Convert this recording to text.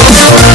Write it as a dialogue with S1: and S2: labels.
S1: Thank
S2: right. you.